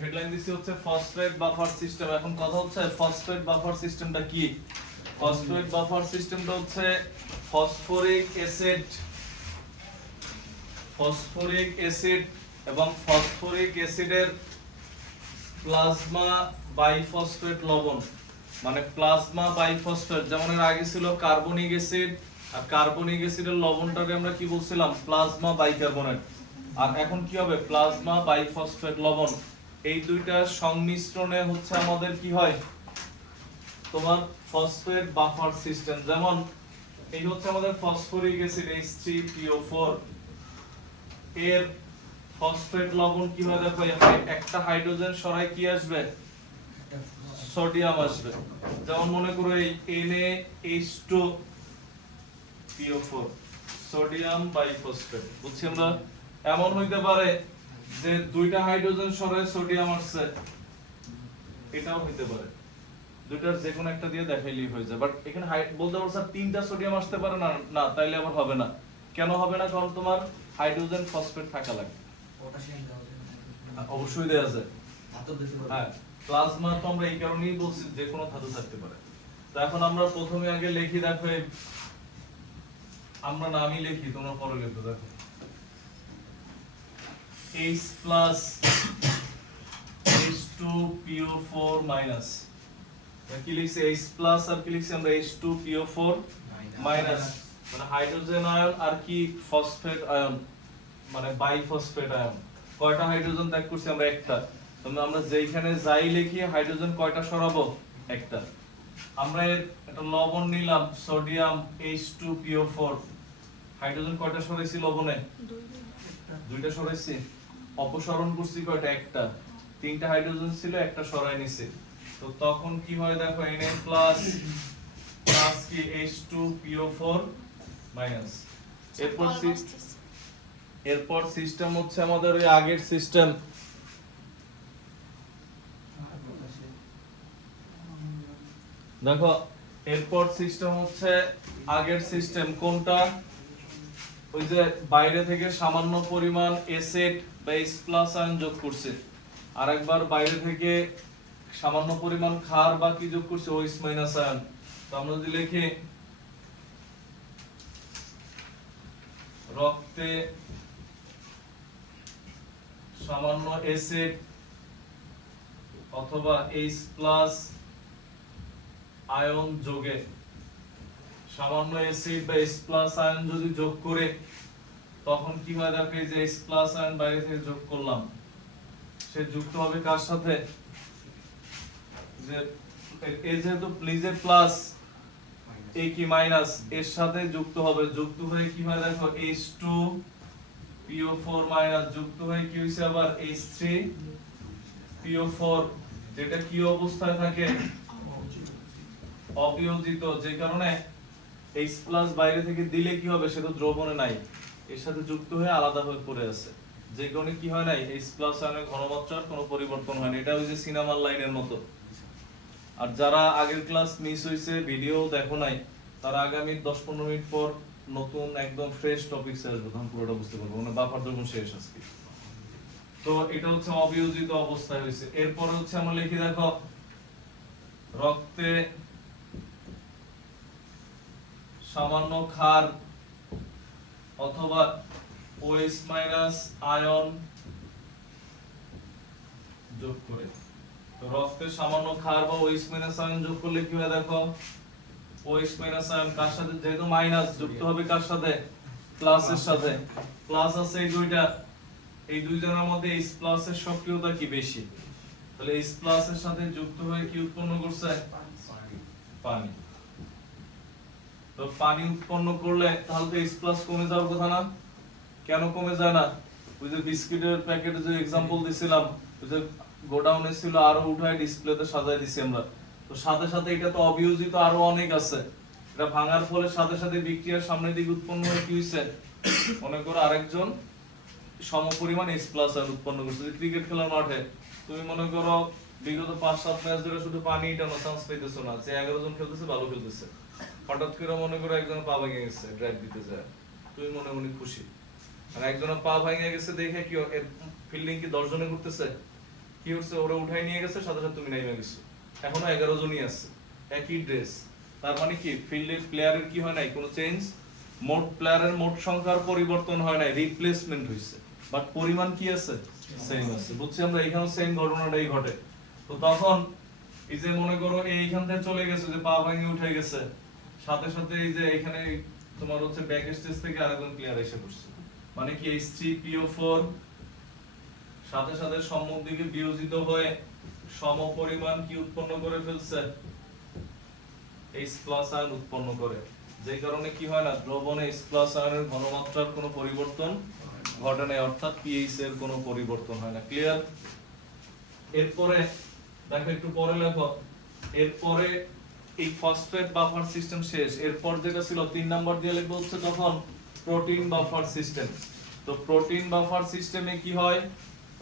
Headline দিছি হচ্ছে phosphate buffer system. এখন কথা হচ্ছে ফসফেট বাফার সিস্টেমটা কি। ফসফেট বাফার সিস্টেমটা হচ্ছে ফসফরিক অ্যাসিড এবং ফসফরিক অ্যাসিডের প্লাজমা বাইফসফেট লবণ, মানে প্লাজমা বাইফসফেট। যেমন এর আগে ছিল কার্বনিক অ্যাসিড, আর কার্বনিক অ্যাসিডের লবণটাকে আমরা কি বলছিলাম, প্লাজমা বাইকার্বনেট। আর এখন কি হবে, প্লাজমা বাইফসফেট লবণ। এই দুইটার সংমিশ্রণে হচ্ছে আমাদের কি হয়, তোমার ফসফেট বাফার সিস্টেম। যেমন এই হচ্ছে আমাদের ফসফরিক অ্যাসিড H3PO4, এর ফসফেট লবণ কি হয় দেখো, একটা হাইড্রোজেন সরাই কি আসবে, সোডিয়াম আসবে। যেমন মনে করো এই NaH2PO4 সোডিয়াম বাইফসফেট, বুঝছি আমরা। এমন হইতে পারে যে দুইটা হাইড্রোজেন সরাই সোডিয়াম আসছে, এটাও হইতে পারে। দুইটার যে কোনো একটা দিয়ে দেখাইলেই হয়ে যায়। বাট এখানে বলতে পারো স্যার তিনটা সোডিয়াম আসতে পারে না, না তাইলে আবার হবে না। কেন হবে না, কারণ তোমার হাইড্রোজেন ফসফেট থাকা লাগে। অবশ্যই দেয়া যায়, হ্যাঁ। প্লাজমা তো আমরা এই কারণেই বলছি যে কোনো ধাতু থাকতে পারে। তো এখন আমরা প্রথমে আগে লিখি, দেখো আমরা নামই লিখি, তোমরা পরে লিখো। দেখো H plus H2PO4 minus, কি লিখছি H plus আর কি লিখছি আমরা H2PO4 minus, মানে হাইড্রোজেন আয়ন আর কি ফসফেট আয়ন, মানে বাইফসফেট আয়ন। কয়টা হাইড্রোজেন ত্যাগ করছি আমরা, একটা। তাহলে আমরা যেখানে যাই লিখি হাইড্রোজেন কয়টা সরাবো, একটা। আমরা এর একটা লবণ নিলাম সোডিয়াম H2PO4, হাইড্রোজেন কয়টা সরাইছি লবণে, দুইটা সরাইছি। অপসারণ করছি কয়টা, একটা। তিনটা হাইড্রোজেন ছিল, একটা সরাই নিছি। তো তখন কি হয় দেখো, Na প্লাস কি H2PO4 মাইনাস। এরপর সিস্টেম হচ্ছে আমাদের ওই আগের সিস্টেম। দেখো এরপর সিস্টেম হচ্ছে আগের সিস্টেম কোনটা, ওই যে বাইরে থেকে সামান্য পরিমাণ অ্যাসিড বা H প্লাস আয়ন যোগ করছে, আরেকবার বাইরে থেকে সামান্য পরিমাণ ক্ষার বা কি যোগ করছে, OH মাইনাস আয়ন। তো আমরা যদি লিখি রক্তে সামান্য অ্যাসিড অথবা H প্লাস আয়ন যোগে, সামান্য অ্যাসিড বা H প্লাস আয়ন যদি যোগ করে, তখন কি হয় দেখো, এই যে H প্লাস আয়ন বাইরে থেকে যোগ করলাম, সে যুক্ত হবে কার সাথে, যে এই যেহেতু প্লিজে প্লাস এই কি মাইনাস, এর সাথে যুক্ত হবে। যুক্ত হয়ে কি হয় দেখো, H2PO4 মাইনাস যুক্ত হয়ে কি হইছে আবার H3PO4, যেটা কি অবস্থায় থাকে, অবিয়োজিত। যে কারণে H প্লাস বাইরে থেকে দিলে কি হবে, সে তো দ্রবণে নাই, এর সাথে যুক্ত হয়ে আলাদা হয়ে পড়ে আছে। যে কারণে কি হয় নাই, H প্লাস আয়নের ঘনমাত্রার কোনো পরিবর্তন হয় না। এটা ওই যে সিনেমার লাইনের মতো। আর যারা আগের ক্লাস মিস হইছে, ভিডিও দেখো নাই, তারা আগামী 10-15 মিনিট পর নতুন একদম ফ্রেশ টপিকস আসবে, তখন পুরোটা বুঝতে পারবো, মানে বাফার যখন শেষ আজকে। তো এটা হচ্ছে অবিয়োজিত অবস্থায় হইছে। এরপর হচ্ছে আমরা লিখি দেখো, রক্তে সামান্য ক্ষার অথবা OH মাইনাস আয়ন যোগ করে। তো রক্তে সামান্য ক্ষার বা OH মাইনাস আয়ন যোগ করলে কি হয় দেখো, OH মাইনাস আয়ন কার সাথে, যেহেতু মাইনাস যুক্ত হবে কার সাথে, প্লাসের সাথে। প্লাস আছে এই দুইটা, এই দুইজনের মধ্যে H প্লাস এর সক্রিয়তা কি বেশি, তাহলে H প্লাস এর সাথে যুক্ত হয়ে কি উৎপন্ন করছে, পানি। তো পানি উৎপন্ন করলে তাহলে তো H প্লাস কমে যাওয়ার কথা না, কেন কমে যায় না, ওই যে বিস্কিটের প্যাকেটে যে एग्जांपल দিছিলাম, ওই যে গোডাউনে ছিল, আরো উঠায় ডিসপ্লেতে সাজায় দিছি আমরা। তো সাথে সাথে এটা তো অবিয়োজিত আরো অনেক আছে, এটা ভাঙার ফলে সাথে সাথে বিক্রিয়ার সামনের দিকে উৎপন্ন হয়ে কি হইছে, মনে করো আরেকজন সমপরিমাণ H প্লাস আয়ন উৎপন্ন করছে। যে ক্রিকেট খেলার মাঠে তুমি মনে করো বিগত 5-7 ম্যাচ ধরে শুধু পানি টানো, চান্স পাইতেছো না, যে 11 জন খেলতেছে ভালো খেলতেছে, হঠাৎ করে মনে করো একজন পা ভেঙে গেছে ড্রাইভ দিতে যায়, তুমি মনে মনে খুশি। আর একজনের পা ভেঙে গেছে দেখে কি ফিল্ডিং কি 10 জনে করতেছে, কি হচ্ছে, ওরা উঠাই নিয়ে গেছে, সাথে সাথে তুমি নেমে গেছো, এখনো 11 জনই আছে, একই ড্রেস। তার মানে কি ফিল্ডে প্লেয়ারের কি হয় নাই কোনো চেঞ্জ, মোট প্লেয়ারের মোট সংখ্যার পরিবর্তন হয় নাই, রিপ্লেসমেন্ট হইছে, বাট পরিমাণ কি আছে, সেম আছে। বুঝছি আমরা, এখানেও সেম ঘটনাটাই ঘটে। তো তখন এই যে মনে করো এইখান থেকে চলে গেছে, যে পা ভাঙে উঠে গেছে, সাথে সাথে এই যে এখানে তোমার হচ্ছে ব্যাক স্টেজ থেকে আরেকজন প্লেয়ার এসে পড়ছে, মানে কি H3PO4 সাথে সাথে সম্মুখ দিকে বিয়োজিত হয়ে সমপরিমাণ কি উৎপন্ন করে ফেলছে, H+ আয়ন উৎপন্ন করে, যে কারণে কি হয় না, দ্রবণে H+ আয়নের ঘনমাত্রার কোনো পরিবর্তন ঘটে না, অর্থাৎ pH এর কোনো পরিবর্তন হয় না। ক্লিয়ার? এরপরে দেখো একটু পরে লেখো, এরপরে এই ফসফেট বাফার সিস্টেম শেষ, এরপর যেটা ছিল 3 নাম্বার দিয়ে লিখবো হচ্ছে তখন প্রোটিন বাফার সিস্টেম। তো প্রোটিন বাফার সিস্টেমে কি হয়,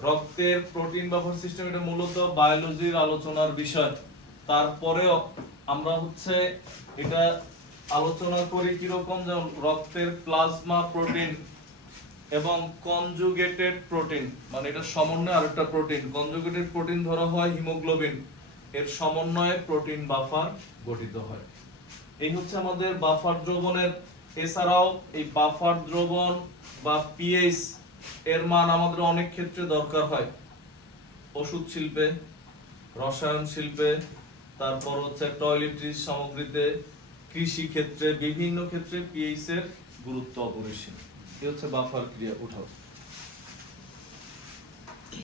রক্তের প্রোটিন বাফার সিস্টেম, এটা মূলত বায়োলজির আলোচনার বিষয়। তারপরেও আমরা হচ্ছে এটা আলোচনা করি কিরকম, যেমন রক্তের প্লাজমা প্রোটিন এবং কনজুগেটেড প্রোটিন, মানে এটা সমন্বয়ে আরেকটা প্রোটিন, কনজুগেটেড প্রোটিন ধরা হয় হিমোগ্লোবিন, এর সমন্বয়ে প্রোটিন বাফার গঠিত হয়। এই হচ্ছে আমাদের বাফার দ্রবণের। এছাড়াও এই বাফার দ্রবণ বা পিএইচ এর মান আমাদের অনেক ক্ষেত্রে দরকার হয়, ওষুধ শিল্পে, রসায়ন শিল্পে, তারপর হচ্ছে টয়লেট্রি সামগ্রীতে, কৃষি ক্ষেত্রে, বিভিন্ন ক্ষেত্রে পিএইচ এর গুরুত্ব অপরিসীম। এই হচ্ছে বাফার ক্রিয়া। উঠাও।